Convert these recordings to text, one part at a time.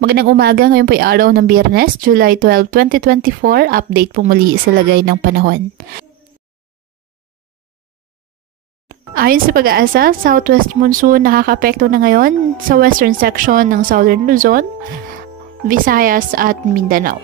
Magandang umaga, ngayon po ay araw ng Biyernes, July 12, 2024. Update po muli sa lagay ng panahon. Ayon sa pag-aasa, southwest monsoon nakaka-apekto na ngayon sa western section ng Southern Luzon, Visayas at Mindanao.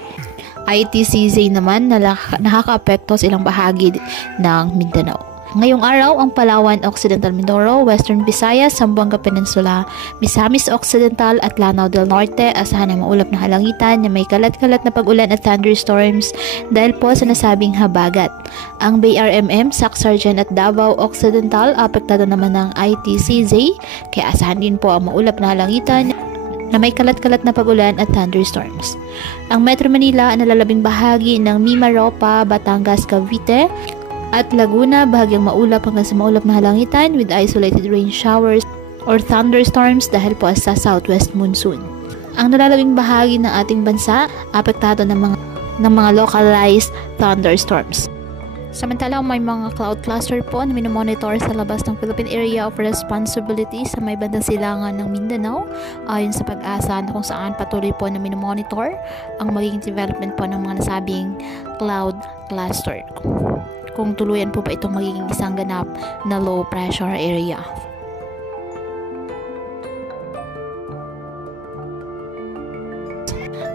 ITCZ naman nakaka-apekto sa ilang bahagi ng Mindanao. Ngayong araw, ang Palawan, Occidental Mindoro, Western Visayas, Zamboanga Peninsula, Misamis Occidental at Lanao del Norte asahan ng maulap na halangitan na may kalat-kalat na pag-ulan at thunderstorms dahil po sa nasabing habagat. Ang BRMM, Sac-Sargent at Davao Occidental apektado naman ng ITCZ, kaya asahan din po ang maulap na halangitan na may kalat-kalat na pag-ulan at thunderstorms. Ang Metro Manila ang nalalabing bahagi ng Mimaropa, Batangas, Cavite, at Laguna, bahagyang maulap hanggang sa maulap na halangitan with isolated rain showers or thunderstorms dahil po sa southwest monsoon. Ang nalalabing bahagi ng ating bansa, apektado ng mga localized thunderstorms. Samantalang may mga cloud cluster po na minomonitor sa labas ng Philippine Area of Responsibility sa may bandang silangan ng Mindanao, ayon sa pag-asa na kung saan patuloy po na minomonitor ang magiging development po ng mga nasabing cloud cluster. Kung tuluyan po ba itong magiging isang ganap na low pressure area.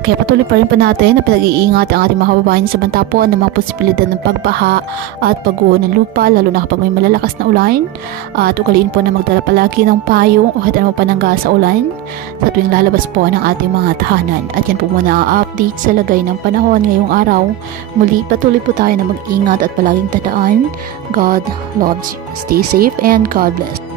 Kaya patuloy pa rin po natin na pinag-iingat ang ating mga kababayan sa banta po ng mga posibilidad ng pagbaha at pagguho ng lupa, lalo na kapag may malalakas na ulan. At ugaliin po na magdala palagi ng payong o kahit anong panangga sa ulan sa tuwing lalabas po ng ating mga tahanan. At yan po muna ang update sa lagay ng panahon ngayong araw. Muli patuloy po tayo na mag-ingat at palaging tandaan, God loves you. Stay safe and God bless.